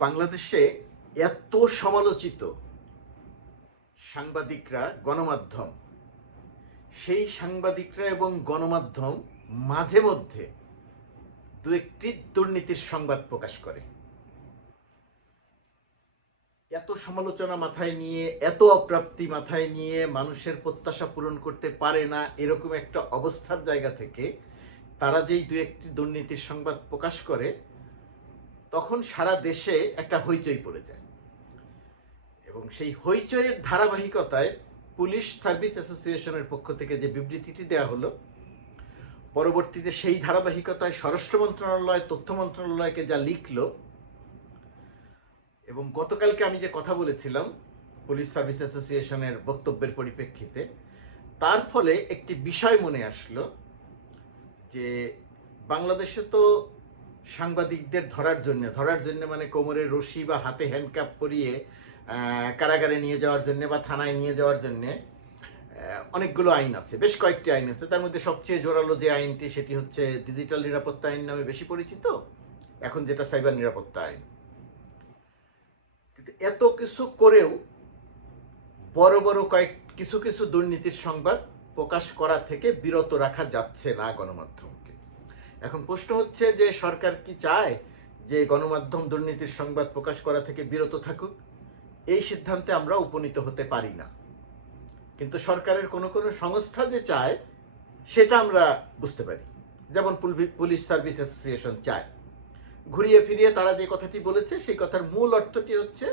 বাংলাদেশে এত সমালোচিত সাংবাদিকরা গণমাধ্যম, সেই সাংবাদিকরা এবং গণমাধ্যম মাঝে মধ্যে দু একটি দুর্নীতির সংবাদ প্রকাশ করে। এত সমালোচনা মাথায় নিয়ে, এত অপ্রাপ্তি মাথায় নিয়ে মানুষের প্রত্যাশা পূরণ করতে পারে না এরকম একটা অবস্থার জায়গা থেকে তারা যেই দু একটি দুর্নীতির সংবাদ প্রকাশ করে তখন সারা দেশে একটা হইচই পড়ে যায়। এবং সেই হইচইয়ের ধারাবাহিকতায় পুলিশ সার্ভিস অ্যাসোসিয়েশনের পক্ষ থেকে যে বিবৃতিটি দেওয়া হলো, পরবর্তীতে সেই ধারাবাহিকতায় স্বরাষ্ট্র মন্ত্রণালয়, তথ্য মন্ত্রণালয়কে যা লিখলো, এবং গতকালকে আমি যে কথা বলেছিলাম পুলিশ সার্ভিস অ্যাসোসিয়েশনের বক্তব্যের পরিপ্রেক্ষিতে, তার ফলে একটি বিষয় মনে আসলো যে বাংলাদেশে তো সাংবাদিকদের ধরার জন্য ধরার জন্য মানে কোমরে রশি বা হাতে হ্যান্ডকাপ পরিয়ে কারাগারে নিয়ে যাওয়ার জন্য বা থানায় নিয়ে যাওয়ার জন্য অনেকগুলো আইন আছে, বেশ কয়েকটি আইন আছে। তার মধ্যে সবচেয়ে জোরালো যে আইনটি সেটি হচ্ছে ডিজিটাল নিরাপত্তা আইন নামে বেশি পরিচিত, এখন যেটা সাইবার নিরাপত্তা আইন। কিন্তু এত কিছু করেও বড় বড় কয়েক, কিছু কিছু দুর্নীতির সংবাদ প্রকাশ করা থেকে বিরত রাখা যাচ্ছে না গণমাধ্যমকে এখন প্রশ্ন হচ্ছে যে সরকার কি চায় যে গণমাধ্যম দুর্নীতির সংবাদ প্রকাশ করা থেকে বিরত থাকুক? এই সিদ্ধান্তে আমরা উপনীত হতে পারি না। কিন্তু সরকারের কোনো কোনো সংস্থা যে চায়, সেটা আমরা বুঝতে পারি। যেমন পুলিশ সার্ভিস অ্যাসোসিয়েশন চায়। ঘুরিয়ে ফিরিয়ে তারা যে কথাটি বলেছে, সেই কথার মূল অর্থটি হচ্ছে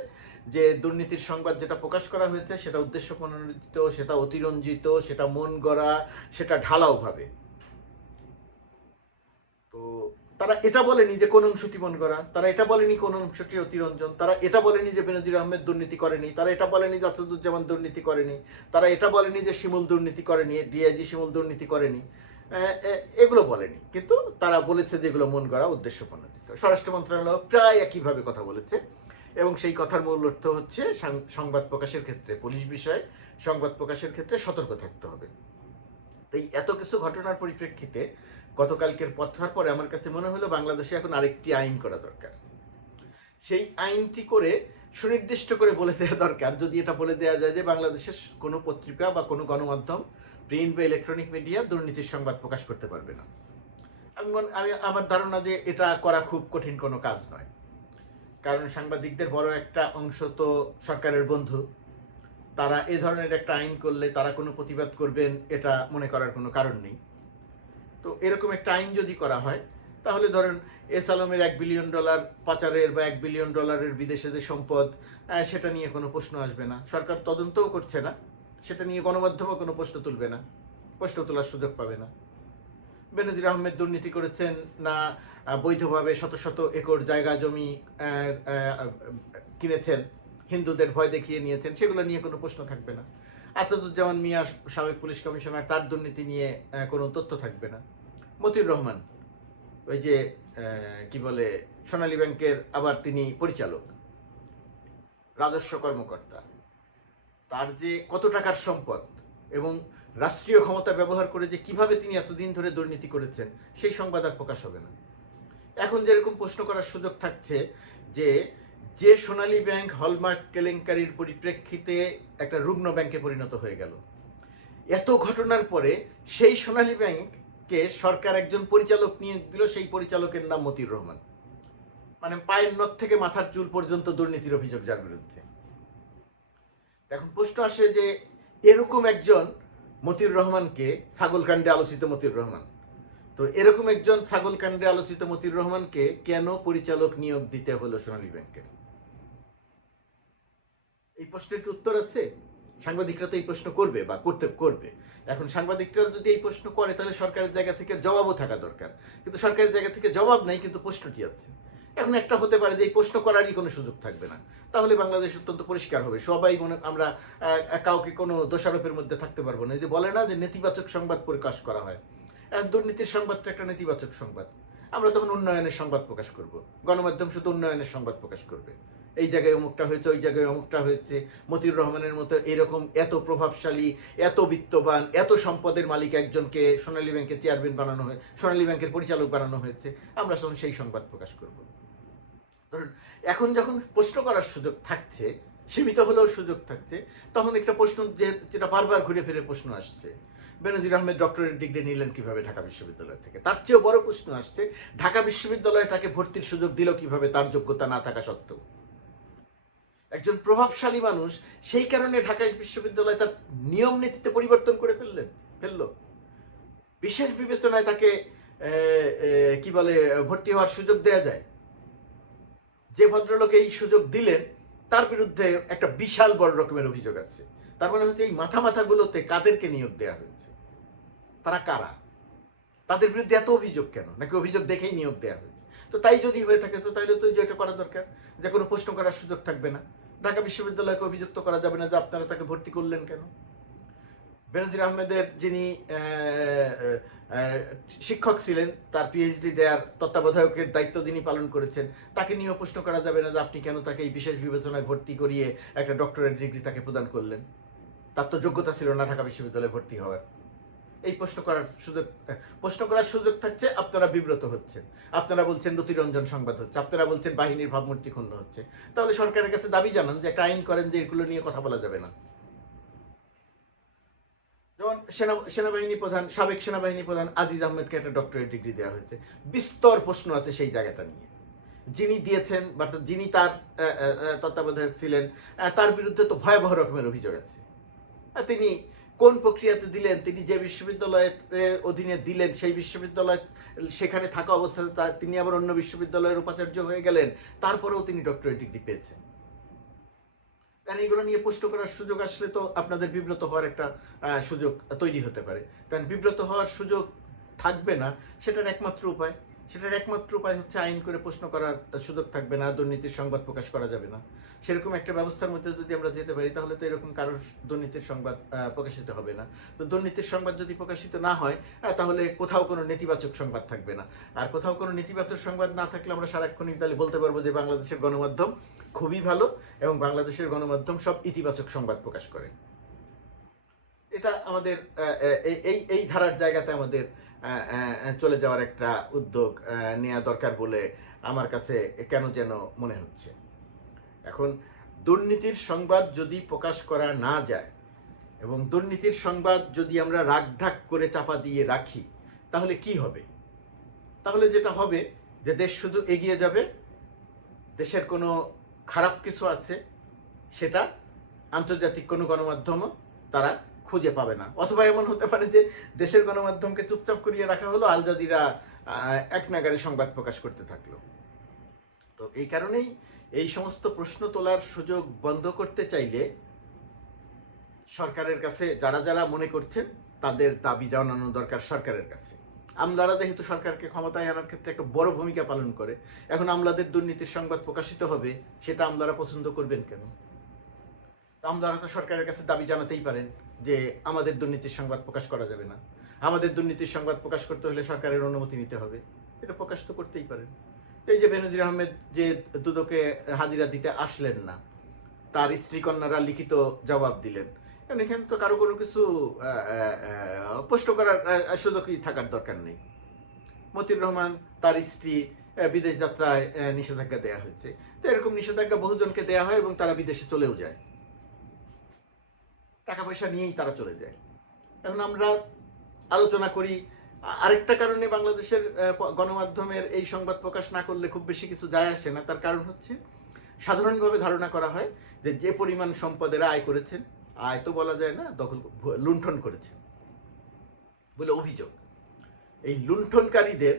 যে দুর্নীতির সংবাদ যেটা প্রকাশ করা হয়েছে, সেটা উদ্দেশ্য প্রণোদিত সেটা অতিরঞ্জিত, সেটা মন গড়া, সেটা ঢালাওভাবে তো তারা এটা বলেনি যে কোন অংশটি মন করা, তারা এটা বলেনি কোন অংশটি অতিরঞ্জন, তারা এটা বলেনি যে বেনজির আহমেদ দুর্নীতি করেনি, তারা এটা বলেনি যে আসাদুজ্জামান দুর্নীতি করেনি, তারা এটা বলেনি যে শিমুল দুর্নীতি করেনি, ডিআইজি শিমুল দুর্নীতি করেনি। এগুলো বলেনি। কিন্তু তারা বলেছে যে এগুলো মন করা উদ্দেশ্য প্রণোদিত। স্বরাষ্ট্র মন্ত্রণালয় প্রায় একইভাবে কথা বলেছে এবং সেই কথার মূল অর্থ হচ্ছে সংবাদ প্রকাশের ক্ষেত্রে পুলিশ বিষয়ে, সংবাদ প্রকাশের ক্ষেত্রে সতর্ক থাকতে হবে। তো এই এত কিছু ঘটনার পরিপ্রেক্ষিতে গতকালকের পথার পরে আমার কাছে মনে হলো বাংলাদেশে এখন আরেকটি আইন করা দরকার। সেই আইনটি করে সুনির্দিষ্ট করে বলে দেওয়া দরকার। যদি এটা বলে দেওয়া যায় যে বাংলাদেশের কোনো পত্রিকা বা কোনো গণমাধ্যম, প্রিন্ট বা ইলেকট্রনিক মিডিয়া দুর্নীতির সংবাদ প্রকাশ করতে পারবে না। আমি আমি, আমার ধারণা যে এটা করা খুব কঠিন কোনো কাজ নয়। কারণ সাংবাদিকদের বড় একটা অংশ তো সরকারের বন্ধু। তারা এ ধরনের একটা আইন করলে তারা কোনো প্রতিবাদ করবেন এটা মনে করার কোনো কারণ নেই। তো এরকম একটা আইন যদি করা হয়, তাহলে ধরেন এস আলমের এক বিলিয়ন ডলার পাচারের বা এক বিলিয়ন ডলারের বিদেশে যে সম্পদ সেটা নিয়ে কোনো প্রশ্ন আসবে না। সরকার তদন্তও করছে না, সেটা নিয়ে গণমাধ্যমও কোনো প্রশ্ন তুলবে না, প্রশ্ন তোলার সুযোগ পাবে না। বেনজির আহমেদ দুর্নীতি করেছেন না বৈধভাবে শত শত একর জায়গা, জমি কিনেছেন, হিন্দুদের ভয় দেখিয়ে নিয়েছেন, সেগুলো নিয়ে কোনো প্রশ্ন থাকবে না। আসাদুজ্জামান মিয়া সাবেক পুলিশ কমিশনার, তার দুর্নীতি নিয়ে কোনো তথ্য থাকবে না। মতিউর রহমান, ওই যে কি বলে, সোনালী ব্যাংকের আবার তিনি পরিচালক, রাজস্ব কর্মকর্তা। তার যে কত টাকার সম্পদ এবং রাষ্ট্রীয় ক্ষমতা ব্যবহার করে যে কীভাবে তিনি এতদিন ধরে দুর্নীতি করেছেন, সেই সংবাদ আর প্রকাশ হবে না। এখন যেরকম প্রশ্ন করার সুযোগ থাকছে যে যে সোনালী ব্যাংক হলমার্ক কেলেঙ্কারির পরিপ্রেক্ষিতে একটা রুগ্ন ব্যাংকে পরিণত হয়ে গেল। এত ঘটনার পরে সেই সোনালী ব্যাংককে সরকার একজন পরিচালক নিয়ে দিল, সেই পরিচালকের নাম মতির রহমান। মানে পায়ের নখ থেকে মাথার চুল পর্যন্ত দুর্নীতির অভিযোগ যার বিরুদ্ধে। এখন প্রশ্ন আসে যে এরকম একজন মতিউর রহমানকে ছাগলকাণ্ডে আলোচিত মতির রহমান। তো এরকম একজন ছাগলকাণ্ডে আলোচিত মতির রহমানকে কেন পরিচালক নিয়োগ দিতে হলো সোনালী ব্যাংকের? এই প্রশ্নের কি উত্তর আছে? সাংবাদিকরা তো এই প্রশ্ন করবে বা করতে করবে। এখন সাংবাদিকরা যদি এই প্রশ্ন করে, তাহলে সরকারের জায়গা থেকে জবাবও থাকা দরকার। কিন্তু সরকারের জায়গা থেকে জবাব নাই, কিন্তু প্রশ্নটি আছে। এখন একটা হতে পারে যে এই প্রশ্ন করারই কোনো সুযোগ থাকবে না। তাহলে বাংলাদেশ অত্যন্ত পরিষ্কার হবে। সবাই মনে, আমরা কাউকে কোনো দোষারোপের মধ্যে থাকতে পারব না। যে বলে না যে নেতিবাচক সংবাদ প্রকাশ করা হয়। দুর্নীতির সংবাদটা একটা নেতিবাচক সংবাদ। আমরা তখন উন্নয়নের সংবাদ প্রকাশ করব। গণমাধ্যম শুধু উন্নয়নের সংবাদ প্রকাশ করবে। এই জায়গায় অমুকটা হয়েছে, ওই জায়গায় অমুকটা হয়েছে। মতিউর রহমানের মতো এরকম এত প্রভাবশালী, এত বিত্তবান, এত সম্পদের মালিক একজনকে সোনালী ব্যাংকের চেয়ারম্যান বানানো হয়ে, সোনালী ব্যাংকের পরিচালক বানানো হয়েছে। আমরা তখন সেই সংবাদ প্রকাশ করব। ধরুন, এখন যখন প্রশ্ন করার সুযোগ থাকছে, সীমিত হলেও সুযোগ থাকছে, তখন একটা প্রশ্ন যে, যেটা বারবার ঘুরে ফিরে প্রশ্ন আসছে, বেনজির আহমেদ ডক্টরেট ডিগ্রি নিলেন কীভাবে ঢাকা বিশ্ববিদ্যালয় থেকে? তার চেয়েও বড় প্রশ্ন আসছে, ঢাকা বিশ্ববিদ্যালয়ে তাকে ভর্তির সুযোগ দিল কীভাবে, তার যোগ্যতা না থাকা সত্ত্বেও? একজন প্রভাবশালী মানুষ, সেই কারণে ঢাকা বিশ্ববিদ্যালয় তার নিয়ম নীতিতে পরিবর্তন করে ফেললেন, ফেলল। বিশেষ বিবেচনায় তাকে কি বলে, ভর্তি হওয়ার সুযোগ দেয়া যায়। যে ভদ্রলোক এই সুযোগ দিলেন, তার বিরুদ্ধে একটা বিশাল বড় রকমের অভিযোগ আছে। তার মানে হচ্ছে এই মাথা মাথাগুলোতে কাদেরকে নিয়োগ দেওয়া হয়েছে? তারা কারা? তাদের বিরুদ্ধে এত অভিযোগ কেন? নাকি অভিযোগ দেখেই নিয়োগ দেওয়া হয়েছে? তো তাই যদি হয়ে থাকে, তো তাহলে তো যেটা করা দরকার, যে কোনো প্রশ্ন করার সুযোগ থাকবে না। ঢাকা বিশ্ববিদ্যালয়কে অভিযুক্ত করা যাবে না যে আপনারা তাকে ভর্তি করলেন কেন? বেনজির আহমেদের যিনি শিক্ষক ছিলেন, তার পিএইচডি দেওয়ার তত্ত্বাবধায়কের দায়িত্ব যিনি পালন করেছেন, তাকে নিয়েও প্রশ্ন করা যাবে না যে আপনি কেন তাকে এই বিশেষ বিবেচনায় ভর্তি করিয়ে একটা ডক্টরেট ডিগ্রি তাকে প্রদান করলেন। তার তো যোগ্যতা ছিল না ঢাকা বিশ্ববিদ্যালয়ে ভর্তি হওয়ার। এই প্রশ্ন করার সুযোগ প্রশ্ন করার সুযোগ থাকছে, আপনারা বিব্রত হচ্ছেন। আপনারা বলছেন নতিরঞ্জন সংবাদ হচ্ছে, আপনারা বলছেন বাহিনীর ভাবমূর্তি ক্ষুণ্ণ হচ্ছে। তাহলে সরকারের কাছে দাবি জানান যে, একটা আইন করেন যে, এগুলো নিয়ে কথা বলা যাবে না। যেমন সেনা, সেনাবাহিনী প্রধান, সাবেক সেনাবাহিনী প্রধান আজিজ আহমেদকে একটা ডক্টরেট ডিগ্রি দেওয়া হয়েছে। বিস্তর প্রশ্ন আছে সেই জায়গাটা নিয়ে। যিনি দিয়েছেন বা যিনি তার তত্ত্বাবধায়ক ছিলেন তার বিরুদ্ধে তো ভয়াবহ রকমের অভিযোগ আছে। তিনি কোন প্রক্রিয়াতে দিলেন? তিনি যে বিশ্ববিদ্যালয়ের অধীনে দিলেন, সেই বিশ্ববিদ্যালয়, সেখানে থাকা অবস্থাতে তিনি আবার অন্য বিশ্ববিদ্যালয়ের উপাচার্য হয়ে গেলেন। তারপরেও তিনি ডক্টরেট ডিগ্রি পেয়েছেন। কারণ এগুলো নিয়ে প্রশ্ন করার সুযোগ আসলে তো আপনাদের বিব্রত হওয়ার একটা সুযোগ তৈরি হতে পারে। কারণ বিব্রত হওয়ার সুযোগ থাকবে না, সেটার একমাত্র উপায় সেটার একমাত্র উপায় হচ্ছে আইন করে প্রশ্ন করার সুযোগ থাকবে না, দুর্নীতির সংবাদ প্রকাশ করা যাবে না। সেরকম একটা ব্যবস্থার মধ্যে যদি আমরা যেতে পারি, তাহলে তো এরকম কারোর দুর্নীতির সংবাদ প্রকাশিত হবে না। তো দুর্নীতির সংবাদ যদি প্রকাশিত না হয় তাহলে কোথাও কোনো নেতিবাচক সংবাদ থাকবে না। আর কোথাও কোনো নেতিবাচক সংবাদ না থাকলে আমরা সারাক্ষণই তাহলে বলতে পারব যে বাংলাদেশের গণমাধ্যম খুবই ভালো এবং বাংলাদেশের গণমাধ্যম সব ইতিবাচক সংবাদ প্রকাশ করে। এটা আমাদের এই- এই ধারার জায়গাতে আমাদের চলে যাওয়ার একটা উদ্যোগ নেওয়া দরকার বলে আমার কাছে কেন যেন মনে হচ্ছে। এখন দুর্নীতির সংবাদ যদি প্রকাশ করা না যায় এবং দুর্নীতির সংবাদ যদি আমরা রাগঢাক করে চাপা দিয়ে রাখি, তাহলে কি হবে? তাহলে যেটা হবে যে দেশ শুধু এগিয়ে যাবে, দেশের কোনো খারাপ কিছু আছে, সেটা আন্তর্জাতিক কোনো গণমাধ্যমও তারা খুঁজে পাবে না। অথবা এমন হতে পারে যে দেশের গণমাধ্যমকে চুপচাপ করিয়ে রাখা হলো, আল জাজিরা এক নাগারে সংবাদ প্রকাশ করতে থাকল। তো এই কারণেই এই সমস্ত প্রশ্ন তোলার সুযোগ বন্ধ করতে চাইলে সরকারের কাছে যারা যারা মনে করছেন, তাদের দাবি জানানো দরকার সরকারের কাছে। আমলারা যেহেতু সরকারকে ক্ষমতায় আনার ক্ষেত্রে একটা বড় ভূমিকা পালন করে, এখন আমলাদের দুর্নীতির সংবাদ প্রকাশিত হবে, সেটা আমলারা পছন্দ করবেন কেন? তা আমলারা তো সরকারের কাছে দাবি জানাতেই পারেন যে আমাদের দুর্নীতির সংবাদ প্রকাশ করা যাবে না। আমাদের দুর্নীতির সংবাদ প্রকাশ করতে হলে সরকারের অনুমতি নিতে হবে। এটা প্রকাশ তো করতেই পারেন। এই যে বেনজির আহমেদ যে দুদকে হাজিরা দিতে আসলেন না, তার স্ত্রী কন্যারা লিখিত জবাব দিলেন। কারণ এখানে তো কারও কোনো কিছু প্রশ্ন করার সুযোগই থাকার দরকার নেই। মতিউর রহমান, তার স্ত্রী বিদেশ যাত্রায় নিষেধাজ্ঞা দেওয়া হয়েছে। তো এরকম নিষেধাজ্ঞা বহুজনকে দেওয়া হয় এবং তারা বিদেশে চলেও যায়। টাকা পয়সা নিয়েই তারা চলে যায়। এখন আমরা আলোচনা করি, আরেকটা কারণে বাংলাদেশের গণমাধ্যমের এই সংবাদ প্রকাশ না করলে খুব বেশি কিছু যায় আসে না। তার কারণ হচ্ছে, সাধারণভাবে ধারণা করা হয় যে যে পরিমাণ সম্পদেরা আয় করেছেন, আয় তো বলা যায় না, দখল লুণ্ঠন করেছেন বলে অভিযোগ। এই লুণ্ঠনকারীদের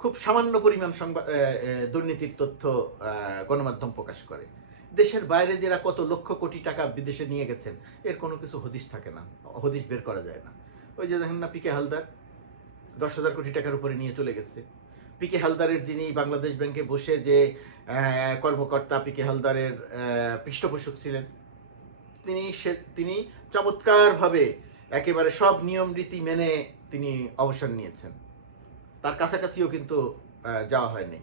খুব সামান্য পরিমাণ সংবাদ দুর্নীতির তথ্য গণমাধ্যম প্রকাশ করে। দেশের বাইরে যারা কত লক্ষ কোটি টাকা বিদেশে নিয়ে গেছেন, এর কোনো কিছু হদিশ থাকে না, হদিশ বের করা যায় না। ওই যে দেখেন না পিকে হালদার, দশ হাজার কোটি টাকার উপরে নিয়ে চলে গেছে। পিকে হালদারের যিনি বাংলাদেশ ব্যাংকে বসে যে কর্মকর্তা পিকে হালদারের পৃষ্ঠপোষক ছিলেন, তিনি সে, তিনি চমৎকারভাবে একেবারে সব নিয়ম রীতি মেনে তিনি অবসর নিয়েছেন। তার কাছাকাছিও কিন্তু যাওয়া হয়নি।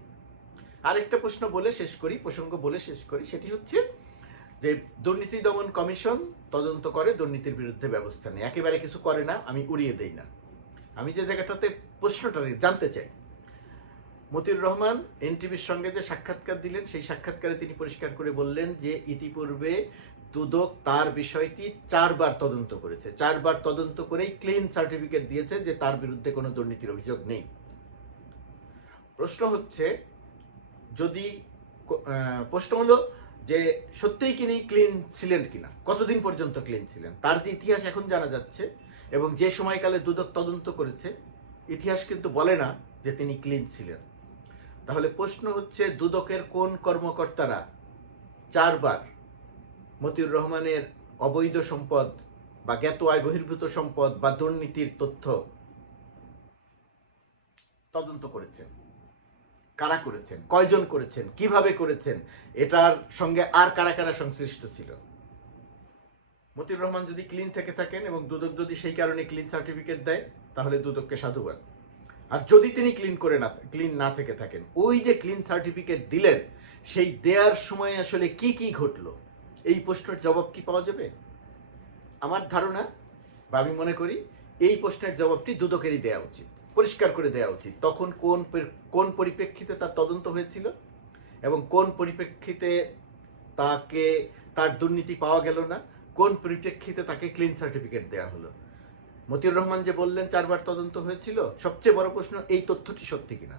আরেকটা প্রশ্ন বলে শেষ করি, প্রসঙ্গ বলে শেষ করি, সেটি হচ্ছে যে দুর্নীতি দমন কমিশন তদন্ত করে দুর্নীতির বিরুদ্ধে ব্যবস্থা নেয়। একেবারে কিছু করে না, আমি উড়িয়ে দেই না। আমি যে জায়গাটাতে প্রশ্নটা জানতে চাই, মতিউর রহমান এনটিভির সঙ্গে যে সাক্ষাৎকার দিলেন, সেই সাক্ষাৎকারে তিনি পরিষ্কার করে বললেন যে ইতিপূর্বে দুদক তার বিষয়টি চারবার তদন্ত করেছে। চারবার তদন্ত করেই ক্লিন সার্টিফিকেট দিয়েছে যে তার বিরুদ্ধে কোনো দুর্নীতির অভিযোগ নেই। প্রশ্ন হচ্ছে যদি প্রশ্ন হলো যে সত্যিই তিনি ক্লিন ছিলেন কিনা? কতদিন পর্যন্ত ক্লিন ছিলেন? তার যে ইতিহাস এখন জানা যাচ্ছে এবং যে সময়কালে দুদক তদন্ত করেছে, ইতিহাস কিন্তু বলে না যে তিনি ক্লিন ছিলেন। তাহলে প্রশ্ন হচ্ছে, দুদকের কোন কর্মকর্তারা চারবার মতিউর রহমানের অবৈধ সম্পদ বা জ্ঞাত আয় বহির্ভূত সম্পদ বা দুর্নীতির তথ্য তদন্ত করেছেন? কারা করেছেন? কয়জন করেছেন? কীভাবে করেছেন? এটার সঙ্গে আর কারা কারা সংশ্লিষ্ট ছিল? মতিউর রহমান যদি ক্লিন থেকে থাকেন এবং দুদক যদি সেই কারণে ক্লিন সার্টিফিকেট দেয়, তাহলে দুদককে সাধুবাদ আর যদি তিনি ক্লিন করে না ক্লিন না থেকে থাকেন, ওই যে ক্লিন সার্টিফিকেট দিলেন, সেই দেয়ার সময় আসলে কি কি ঘটলো? এই প্রশ্নের জবাব কি পাওয়া যাবে? আমার ধারণা, বা আমি মনে করি, এই প্রশ্নের জবাবটি দুদকেরই দেওয়া উচিত। পরিষ্কার করে দেওয়া উচিত। তখন কোন কোন পরিপ্রেক্ষিতে তার তদন্ত হয়েছিল এবং কোন পরিপ্রেক্ষিতে তাকে, তার দুর্নীতি পাওয়া গেল না, কোন পরিপ্রেক্ষিতে তাকে ক্লিন সার্টিফিকেট দেওয়া হলো? মতিউর রহমান যে বললেন, চারবার তদন্ত হয়েছিল, সবচেয়ে বড় প্রশ্ন, এই তথ্যটি সত্যি কিনা?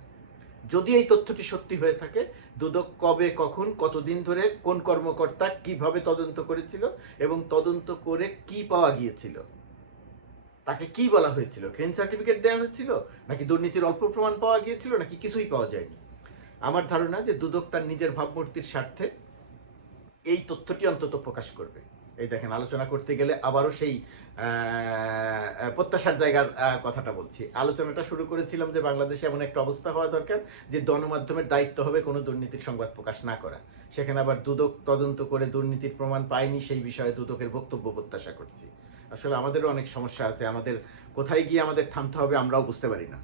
যদি এই তথ্যটি সত্যি হয়ে থাকে, দুদক কবে, কখন, কতদিন ধরে, কোন কর্মকর্তা কীভাবে তদন্ত করেছিল এবং তদন্ত করে কি পাওয়া গিয়েছিল? তাকে কি বলা হয়েছিল? ক্লিন সার্টিফিকেট দেওয়া হয়েছিল? নাকি দুর্নীতির অল্প প্রমাণ পাওয়া গিয়েছিল? নাকি কিছুই পাওয়া যায়নি? আমার ধারণা যে দুদক তার নিজের ভাবমূর্তির স্বার্থে এই তথ্যটি অন্তত প্রকাশ করবে। এই দেখেন, আলোচনা করতে গেলে আবারও সেই প্রত্যাশার জায়গার কথাটা বলছি। আলোচনাটা শুরু করেছিলাম যে বাংলাদেশে এমন একটা অবস্থা হওয়া দরকার যে গণমাধ্যমের দায়িত্ব হবে কোনো দুর্নীতির সংবাদ প্রকাশ না করা। সেখানে আবার দুদক তদন্ত করে দুর্নীতির প্রমাণ পায়নি সেই বিষয়ে দুদকের বক্তব্য প্রত্যাশা করছি। আসলে আমাদেরও অনেক সমস্যা আছে। আমাদের কোথায় গিয়ে আমাদের থামতে হবে আমরাও বুঝতে পারি না।